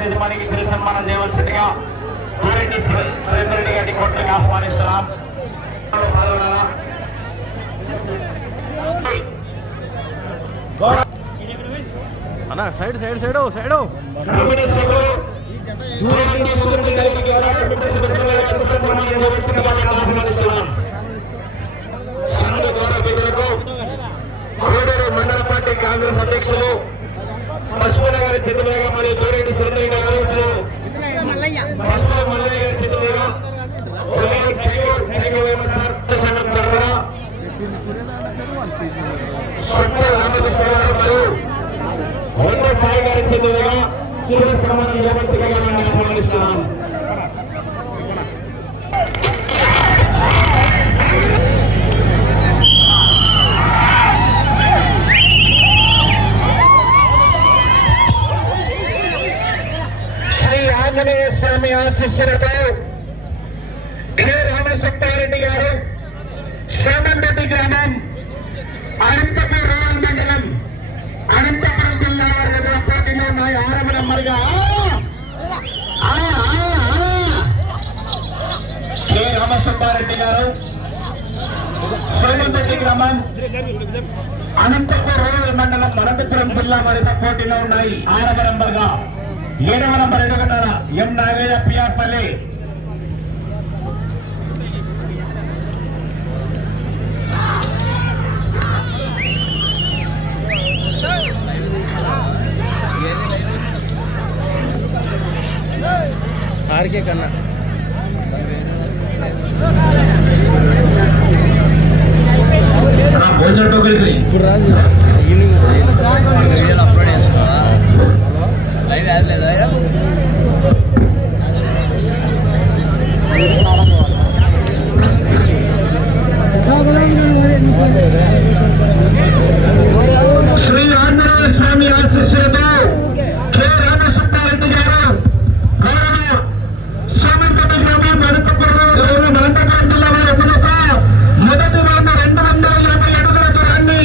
యజమానికి తిరు సన్మానం చేయవలసిందిగా దూరెడ్డి సురేంద్ర రెడ్డి గారిని కోర్టుకి ఆహ్వానిస్తున్నాం పాల్గొనాలా? అన్న సైడ్ సైడ్ సైడ్ సైడ్ మండల పార్టీ కాంగ్రెస్ అధ్యక్షులు పశువుల గారి చేతులుగా మరియు దూరెడ్డి సురేంద్ర గారు పశువుల మల్లయ్య గారి చేతులుగా రామకృష్ణ గారు మరియు వంద సాయి గారి చేతులుగా చిరు సన్మానం చేయవలసిందిగా మేము ఆహ్వానిస్తున్నాం శ్రీ ఆంజనేయ స్వామి ఆశీస్సులతో కె రామసుబ్బారెడ్డి గారు శ్యామంరెడ్డి గ్రామం అనంతపురం రూరల్ మండలం అనంతపురం జిల్లా వారి దగ్గర పోటీలో ఉన్నాయి ఆరవ నెంబర్గా కె రామసుబ్బారెడ్డి గారు. శ్యామంరెడ్డి గ్రామం. అనంతపురం రూరల్ మండలం అనంతపురం జిల్లా వారితో పోటీలో ఉన్నాయి. ఆరవ నంబర్గా ఏడవ నంబర్ ఎడుగుతారా ఎం నాగయ్య పిఆర్పల్లి ఆర్కే కన్నా. ఇప్పుడు రాదు. ఈవినింగ్ వీడియోలో అప్లోడ్ చేస్తావా లైవ్ యాడ్ లేదా శ్రీ ఆంజనేయ స్వామి ఆశీస్సులతో కె రామసుబ్బారెడ్డి గారు గౌరవ సోమంపల్లి గ్రామం అనంతపురం గౌరవ అనంతపురం జిల్లా వారి ఎదుగుత మొదటి వంద రెండు వందల యాభై అడుగుల దూరాన్ని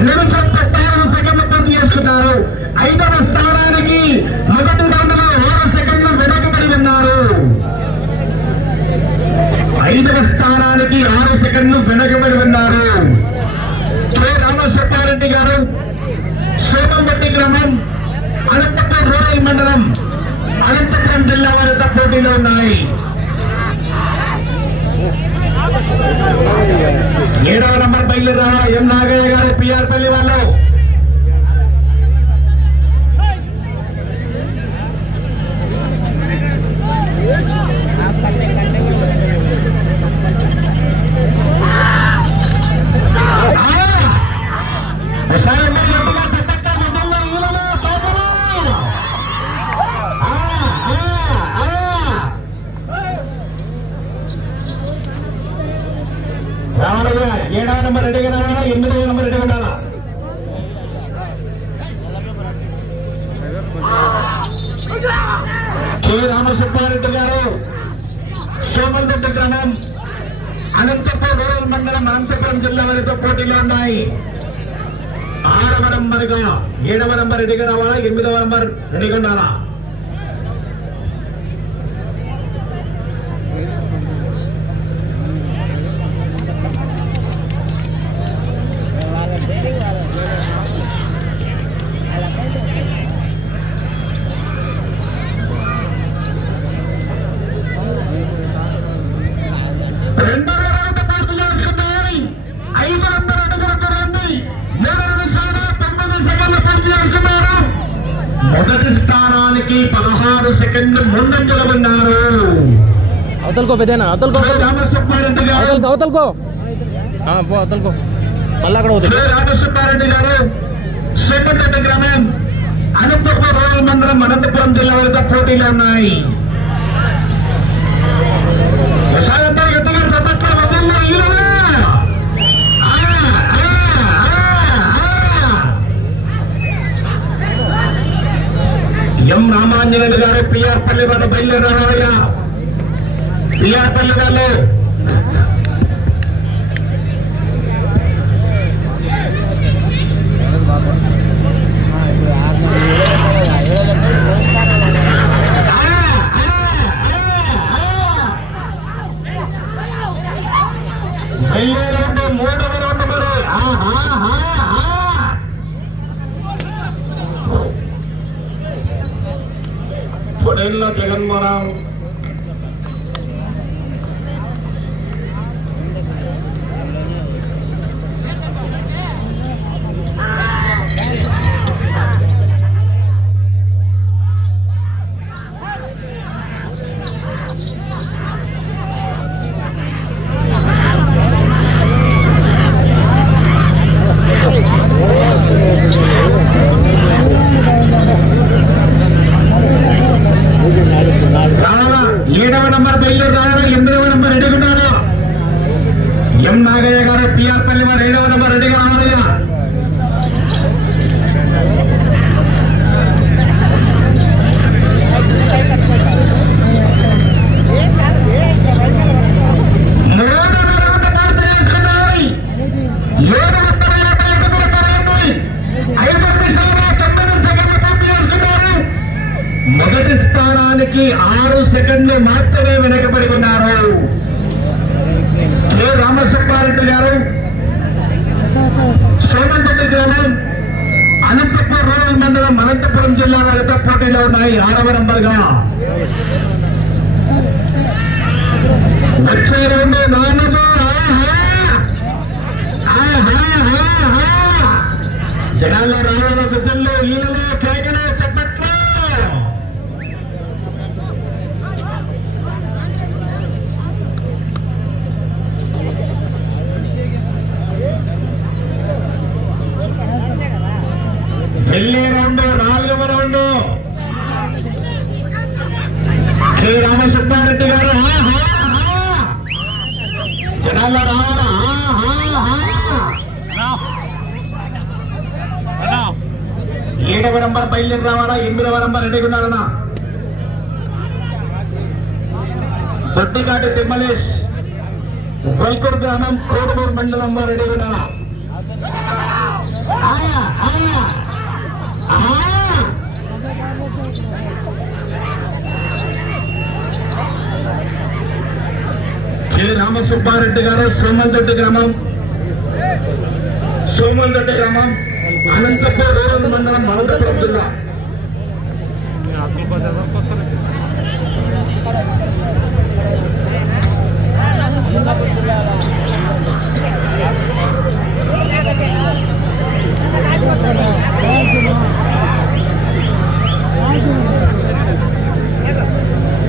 నిమిషం పద్నాలుగు సెకండ్లు పూర్తి చేసుకున్నారు ఐదవ స్థానానికి మొదటి రౌండ్లో ఆరు సెకండ్లు వెనకబడి ఉన్నారు ఐదవ స్థానానికి ఆరు సెకండ్లు వెనకబడి ఉన్నారు కె రామసుబ్బారెడ్డి గారు సోమంపట్టి గ్రామం అనంతపురం రూరల్ మండలం అనంతపురం జిల్లా వారితో పోటీలో ఉన్నాయి ఏడవ నంబర్ బయలుదేరా ఎం నాగయ్య గారు పిఆర్ పల్లి వాళ్ళు ఒకసారి మీరు గట్టిగా చెప్పండి, నిజంగా ఈయననే తోపరు. ఆ, ఆ, ఆ. రావాలయ్య ఏడవ నెంబర్ రెడీగా రావాలా ఎనిమిదవ నెంబర్ రెడీగా ఉండాలా కె రామసుబ్బారెడ్డి గారు సోమల్దొడ్డ గ్రామం అనంతపురం రూరల్ మండలం అనంతపురం జిల్లా వారితో పోటీలో ఉన్నాయి. ఆరవ నంబర్గా ఏడవ నంబర్ రెడీగా రావాలా ఎనిమిదవ నంబర్ ఎడిగి ఉండాలా రెండవ రౌండ్ పూర్తి చేసుకున్నాయి ఐదు వందల అడుగుల దూరాన్ని మూడు నిమిషాల తొమ్మిది సెకండ్లు పూర్తి చేసుకున్నారు మొదటి స్థానానికి పదహారు సెకండ్లు ముందంజలు ఉన్నారు అవతలకో పెదేనా అవతలకో కె. రామసుబ్బారెడ్డి గారు అవతలకో అవతలకో ఆ, పో అవతలకో మళ్ళీ అక్కడ అవుతుంది కె. రామసుబ్బారెడ్డి గారు శ్రీపతిరెడ్డి గ్రామం అనంతపురం రూరల్ మండలం అనంతపురం జిల్లా వద్ద పోటీలు ఉన్నాయి ఒకసారి అందరూ గట్టిగా చప్పట్లు వదల్లో ఈయననే. ఆ, ఆ, ఆ, ఆ. ఎం రామాంజనేయులు గారు పిఆర్ పల్లి వాళ్ళు బయలుదేరారయ్యా పిఆర్ వాళ్ళు పొడేళ్ళ జగన్మోహన్ రావాలా ఏడవ నంబర్ బయలుదేరి రావాలా ఎనిమిదవ నంబర్ రెడీగున్నాడు ఎం నాగయ్య గారు పిఆర్ పల్లి వారు ఏడవ నంబర్ రెడీగా రావాలయ్యా మూడవ రౌండ్ పూర్తి చేసుకున్నాయి. ఏడు వందల యాభై ఎనిమిది రౌండ్. ఐదు నిమిషాల తొమ్మిది సెకండ్లు పూర్తి చేసుకున్నారు మొదటి స్థానానికి ఆరు సెకండ్లు మాత్రమే వెనకబడి ఉన్నారు కె రామసుబ్బారెడ్డి గారు సోమంతపల్లి గ్రామం అనంతపురం రూరల్ మండలం అనంతపురం జిల్లా వారితో పోటీలో ఉన్నాయి ఆరవ నంబర్గా వచ్చే రెండు నాలుగు ఆహా! ఆహా, ఆహా! జనాల్లో రాళ్ళలో గుజ్జల్లో ఈలలో కేకలు చెప్పట్లు వెళ్ళే రౌండ్ నాలుగవ రౌండ్ కె రామసుబ్బారెడ్డి గారు ఆహా, ఆహా! జనాల్లో రావాలా ఆహా, ఆహా! ఏడవ నంబర్ బయలుదేరి రావాలా ఎనిమిదవ నంబర్ రెడీగా ఉన్నారన్నా దొడ్డికాటి తిమ్మలేష్ వెల్కూర్ గ్రామం కోడూరు మండలం వారు రెడీగా ఉన్నారా? కె రామసుబ్బారెడ్డి గారు సోమల్దొడ్డి గ్రామం. సోమల్దొడ్డి గ్రామం అనంతపూర్ రూరల్ మండలం అనంతపురం జిల్లా.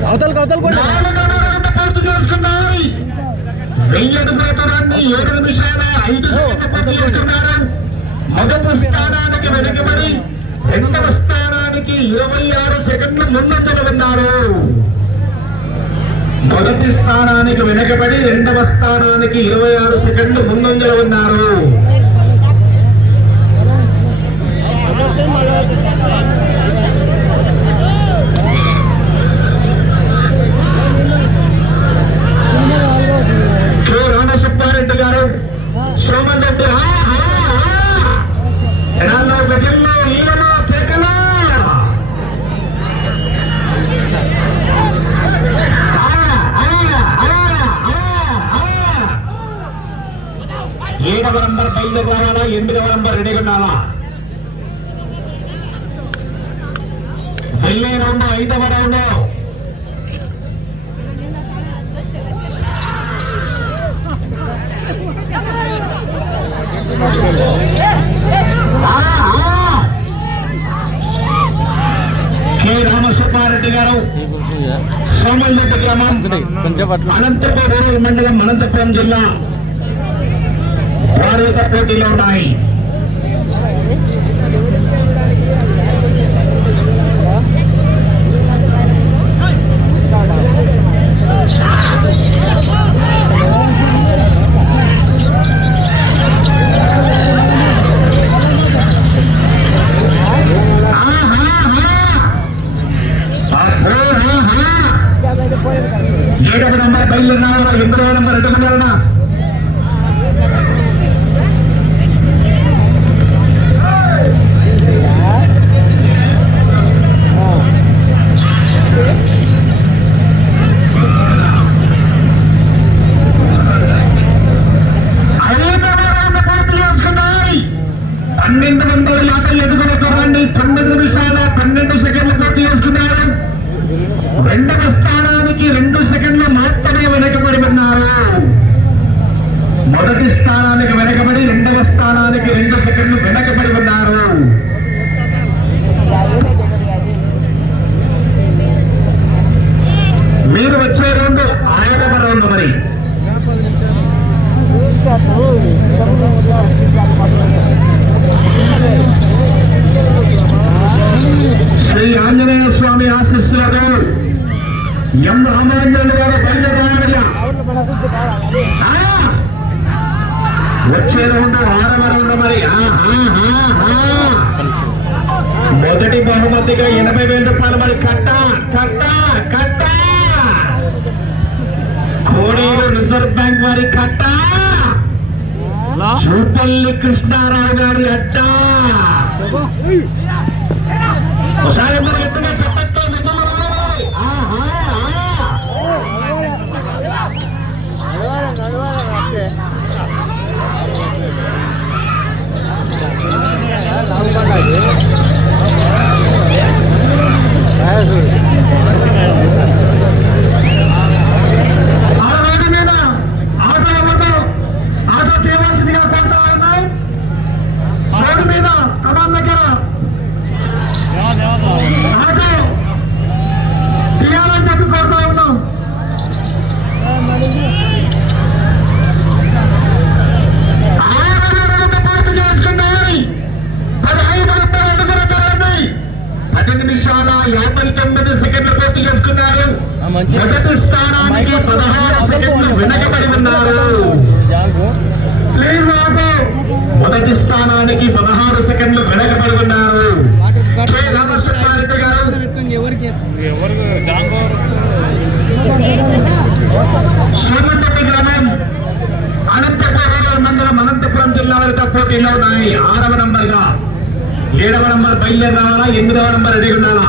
అవతల అవతల నాలుగవ రౌండ్ పూర్తి చేసుకున్నాయి వెయ్యి అడుగుల దూరాన్ని ఏడు నిమిషాల ఐదు సెకండ్లు పూర్తి చేసుకున్నారు మొదటి స్థానానికి వెనుకబడి రెండవ స్థానానికి ఇరవై ఆరు సెకండ్లు ముందంజలు ఉన్నారు. మొదటి స్థానానికి వెనుకబడి రెండవ స్థానానికి ఇరవై ఆరు సెకండ్లు ముందంజలు ఉన్నారు. అనంతపురం రూరల్ మండలం అనంతపురం జిల్లా భారత పోటీలో ఉన్నాయి. ఏడవ నంబర్ బయలుదేరిన ఎనిమిదవ నంబర్ ఎటు ఉండాలన్నా రెండు వందల యాభై ఎదుగుల దూరాన్ని తొమ్మిది నిమిషాల పన్నెండు సెకండ్లు పూర్తి చేసుకున్నారు రెండవ స్థానానికి రెండు సెకండ్లు మాత్రమే వెనకబడి ఉన్నారు మొదటి స్థానానికి వెనకబడి రెండవ స్థానానికి రెండు సెకండ్లు వెనకబడి ఉన్నారు మీరు వచ్చే రెండు ఐదవ రౌండ్ మరి శ్రీ ఆంజనేయ స్వామి ఆశిస్సులతో ఎం రామాంజనుడు గారు ఆ! వచ్చే రౌండ్ ఆరవ రౌండ్ మరి. మొదటి బహుమతిగా ఎనభై వేల రూపాయలు మరి కట్ట కట్ట కట్ట. కోడేరు రిజర్వ్ బ్యాంక్ వారి కట్ట. చూపల్లి కృష్ణారావు గారి అడ్డ ఒకసారి అందరూ ఎత్తుగా చెప్పట్టు నిజమా? ఆహా, ఆ. ఆ రోడ్డు మీద ఆటో ఎవరు ఆటో తీయవలసిందిగా కోరుతా ఉన్నాయి రోడ్డు మీద కమాన్ దగ్గర ఆటో తీయాలని చెప్పి కోరుతా ఉన్నాం ఆరవ రౌండ్ పూర్తి చేసుకున్నాయి పదహైదు వందల అడుగుల దూరాన్ని పది నిమిషాల యాభై తొమ్మిది సెకండ్లు పూర్తి చేసుకున్నారు మొదటి స్థానానికి పదహారు సెకండ్లు వెనకబడి ఉన్నారు. ప్లీజ్ ఆటో మొదటి స్థానానికి పదహారు సెకండ్లు వెనకబడి ఉన్నారు. గ్రామం అనంతపురం మండలం అనంతపురం జిల్లా వరకు పోటీలో ఉన్నాయి. ఆరవ నంబర్గా ఏడవ నంబర్ బయలుదేరి రావాలా ఎనిమిదవ నంబర్ రెడీ ఉండాలా?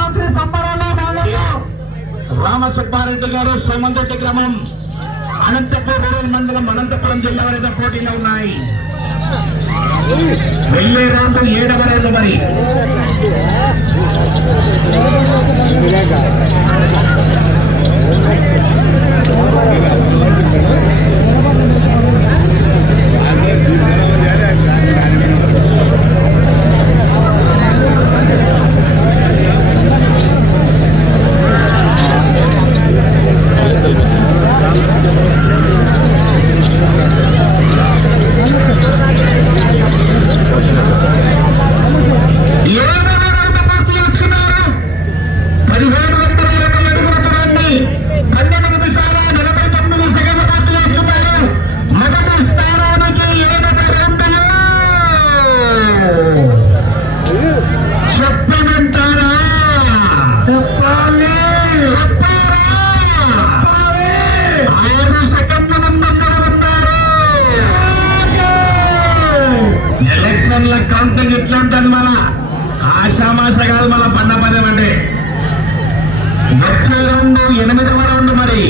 రామసుబ్బారెడ్డి గారు సోమందొడ్డి గ్రామం అనంతపురం మండలం అనంతపురం జిల్లా వరకు పోటీలో ఉన్నాయి. వెళ్ళే రోజు ఏడవ మరి. ఇలాగా కౌంటింగ్ ఎట్లా ఉంటుంది మన ఆషామాష కాదు మన పన్న పదం అంటే. వచ్చే రౌండ్ ఎనిమిదవ రౌండ్ మరి.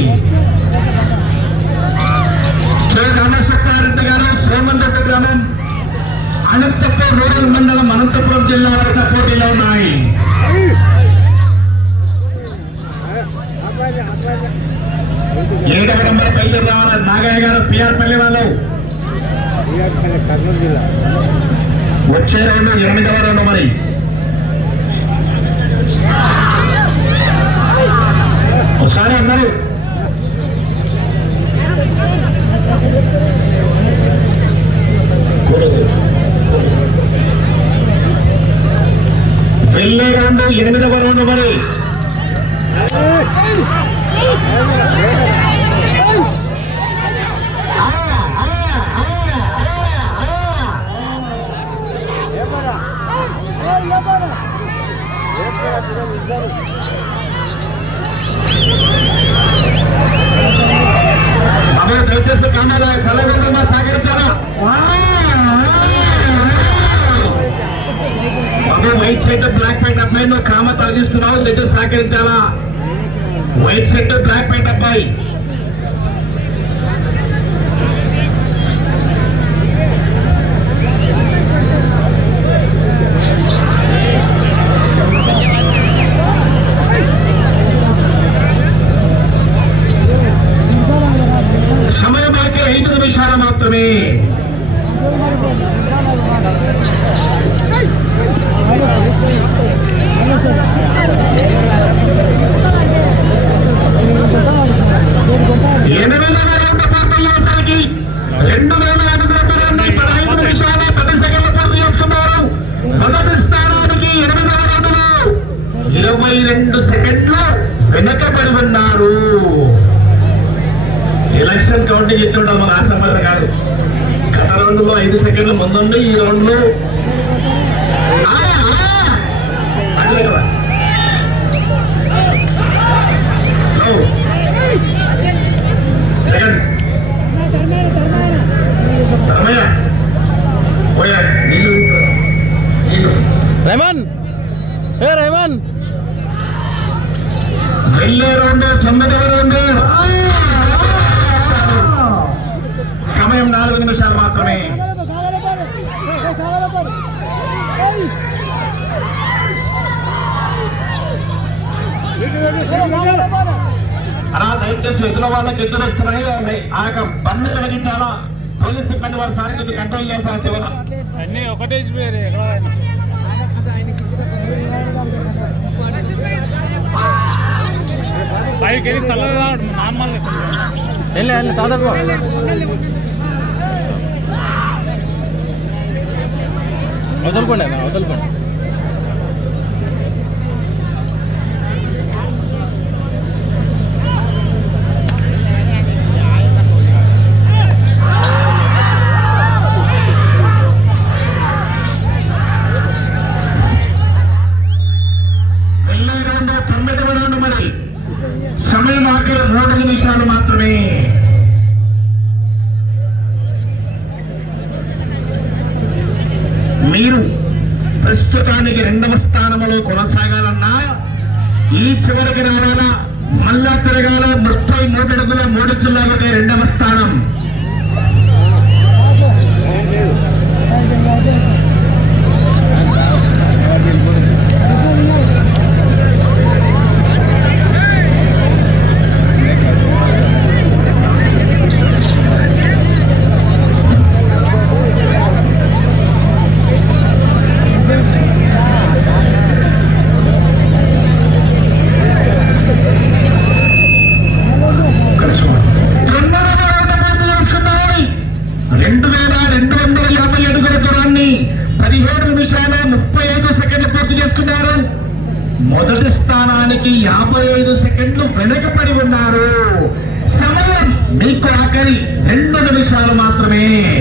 కె గారు గారు సోమందరెడ్డి గ్రామం అనంతపురం రూరల్ మండలం అనంతపురం జిల్లా వరకు పోటీలో ఉన్నాయి. ఏడవ నెంబర్ బయలుదేరి రావాలి. నాగయ్య గారు పిఆర్ పల్లి వాళ్ళు. కర్నూలు జిల్లా. వచ్చే రౌండ్ ఎనిమిదవ రౌండ్ మరి. ఒకసారి అందరూ వైట్ షర్ట్ బ్లాక్ ప్యాంట్ అబ్బాయి నువ్వు కామ తొలగిస్తున్నావు లేదా సహకరించాలా? వైట్ షర్ట్ బ్లాక్ ప్యాంట్ అబ్బాయి సమయం అయితే ఐదు నిమిషాలు మాత్రమే ఎనిమిది వేల పూర్తయ్యేసరికి రెండు వేల అడుగుల దూరాన్ని పదహైదు నిమిషాల పది సెకండ్లు పూర్తి చేసుకున్నారు మొదటి స్థానానికి ఎనిమిది వేల అడుగులు ఇరవై రెండు సెకండ్లు వెనకబడి ఉన్నారు ఎలక్షన్ కౌంటింగ్ ఎట్లుండదు మన ఆశపడ కాదు గత రౌండ్లో ఐదు సెకండ్లు ముందుండి ఈ రౌండ్లో ఆ, ఆ! అట్లే కదా. ఓ. సెకండ్. ధర్మయ్య. పోయా. నీళ్ళు ఇవ్వు. నీళ్ళు. రెహమాన్ ఏ రెహమాన్ సమయం నాలుగు నిమిషాలు మాత్రమే. అలా దయచేసి ఎదురు వాళ్ళకి ఎదురు వస్తున్నాయి ఆ యొక్క బండ్లు కలిగించాలా? పోలీస్ సిబ్బంది వారి సారి కొద్దిగా కంట్రోల్ చేయాల్సి చివర అన్నీ ఒకటే పైకి చల్లగా నార్మల్ వెళ్ళి వెళ్ళి దాదాపు వదులుకోండి అన్న వదులుకోండి. నిమిషాలు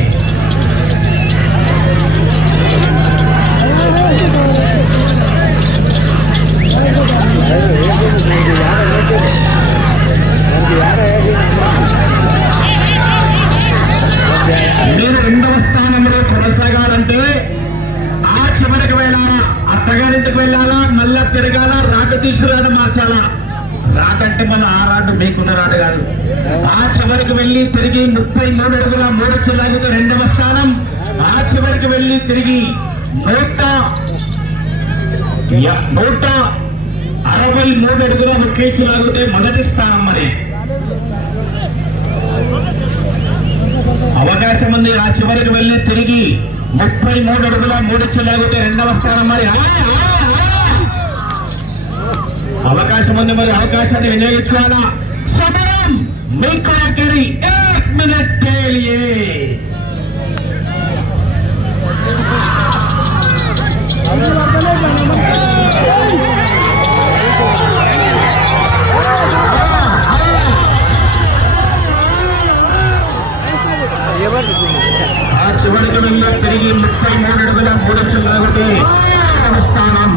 తిరిగి నూట నూట అరవై మూడు అడుగుల కేసు లాగితే మొదటి స్థానం మరి. అవకాశం ఉంది. ఆ చివరికి వెళ్ళి తిరిగి ముప్పై మూడు అడుగుల మూడిచ్చు లాగితే రెండవ స్థానం మరి. అవకాశం ఉంది మరి. అవకాశాన్ని వినియోగించుకోవాలా? సమయం మీకు ఆఖరి ఏక్ మినిట్ చివరికి వెళ్ళి తిరిగి ముప్పై మూడు అడుగుల మూడు చిల్లరకి స్థానం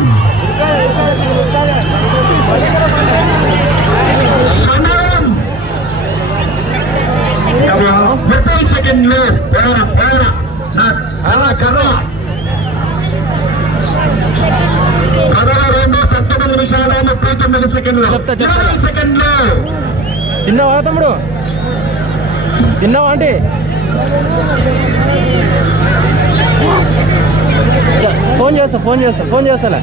ముప్పై సెకండ్లు పేర పేర నా కళ నిమిషాల ముప్పై తొమ్మిది సెకండ్లు ఇరవై సెకండ్లు. తిన్నావా తమ్ముడు? తిన్నావా అండి ఫోన్ చేస్తా ఫోన్ చేస్తా ఫోన్ చేస్తా